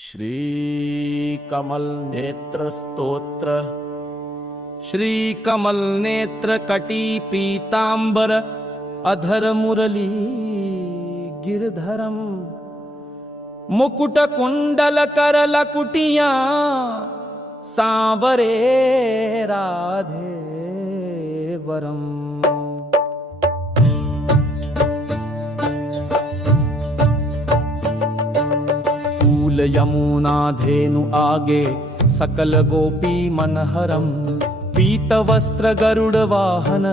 श्री कमल नेत्र स्तोत्र। श्री कमल नेत्र कटी पीतांबर अधर मुरली गिरधरम। मुकुट कुंडल कर लकुटिया सांवरे राधे वरम। फूल यमुना धेनु आगे सकल गोपी मनहरम। पीत वस्त्र गरुड़ वाहन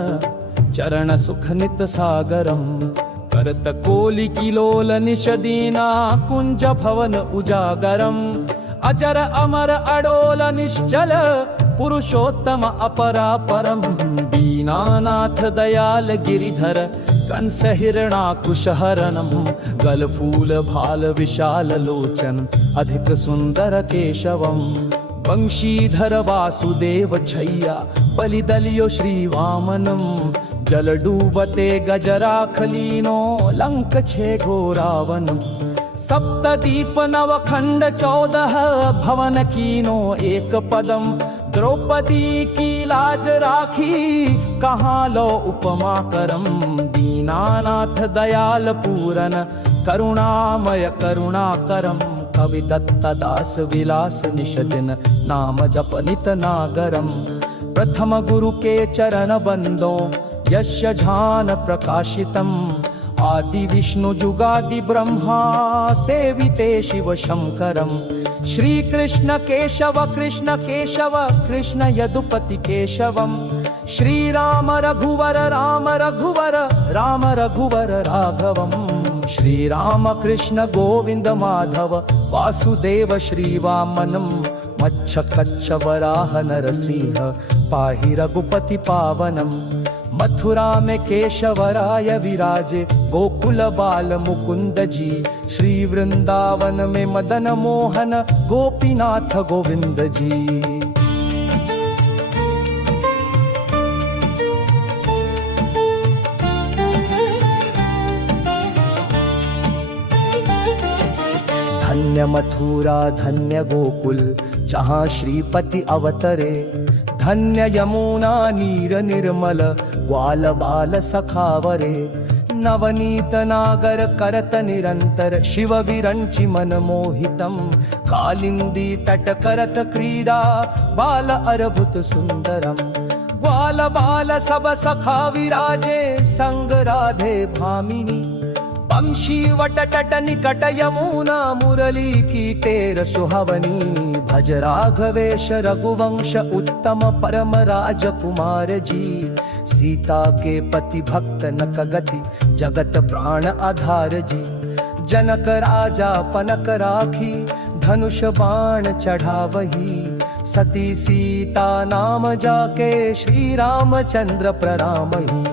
चरण सुख नित सागरम। करत कोलि किलोल निषदीना कुंज भवन उजागरम। अजर अमर अडोल निश्चल पुरुषोत्तम अपरापरम। दीनानाथ दयाल गिरिधर कंस हिरणाकुशहरणम। गलफूल भाल विशाल लोचन अधिक सुंदर केशवम। वंशीधर वासुदेव छैया बलिदलियो श्री वामनम। जल डूबते गजराखलीनो लंक छे घोरावनम। सप्तदीप नवखंड 14 भवन कीनो एक पदम। द्रौपदी की लाज राखी कहाँ लो उपमा करम। दीनानाथ दयाल पूरन करुणामय करुणाकरम। कवि दत्त दास विलास निषदिन नाम जप नित नागरम। प्रथम गुरु के चरण बंदो यस्य झान प्रकाशितम। आदि विष्णु जुगादि ब्रह्मा सेविते शिव शंकरम। श्री कृष्ण केशव कृष्ण केशव कृष्ण यदुपति केशवम। श्री राम रघुवर राम रघुवर राम रघुवर राघवम। श्री राम कृष्ण गोविंद माधव वासुदेव श्री वामनम। मच्छ कच्छ वराह नरसिंह पाहि रघुपति पावनम। मथुरा में केशवराय विराजे गोकुल बाल मुकुंद जी। श्री वृंदावन में मदन मोहन गोपीनाथ गोविंद जी। धन्य मथुरा धन्य गोकुल जहाँ श्रीपति अवतरे। धन्य यमुना नीर निर्मल ग्वाल बाल सखावरे। नवनीत नागर करत निरंतर शिव विरंचि मन मोहितम। कालिंदी तट करत क्रीडा बाल अरभुत सुंदरम। ग्वाल बाल सब सखा विराजे संग राधे भामिनी। वंशी वट तट निकट यमुना मुरली की टेर सुहावनी। भज राघवेश रघुवंश उत्तम परम राजकुमार जी। सीता के पति भक्त नक गति जगत प्राण आधार जी। जनक राजा पनक राखी धनुष बाण चढ़ावही। सती सीता नाम जाके श्री रामचंद्र प्रणामही।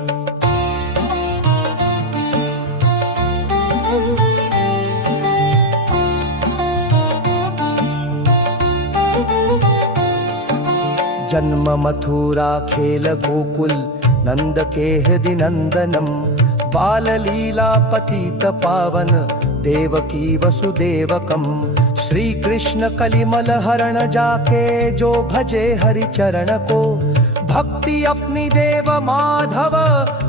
जन्म मथुरा खेल गोकुल नंद के हृदि नंदनम। बाल लीला पतित पावन देवकी वसुदेवकम। श्री कृष्ण कलिमल हरण जाके जो भजे हरि चरण को। भक्ति अपनी देव माधव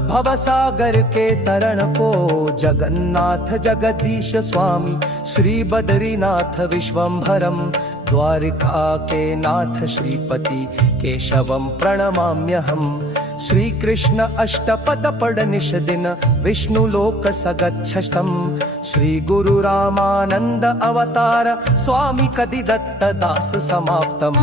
भवसागर के तरण को। जगन्नाथ जगदीश स्वामी श्री बद्रीनाथ विश्वंभरम। द्वारिका के नाथ श्रीपति केशवम प्रणमाम्यहम। श्री कृष्ण अष्टपद पढ़ निषदिन विष्णु लोक सगच्छतम। श्री गुरु रामानंद अवतार स्वामी कदि दत्त दास समाप्तम।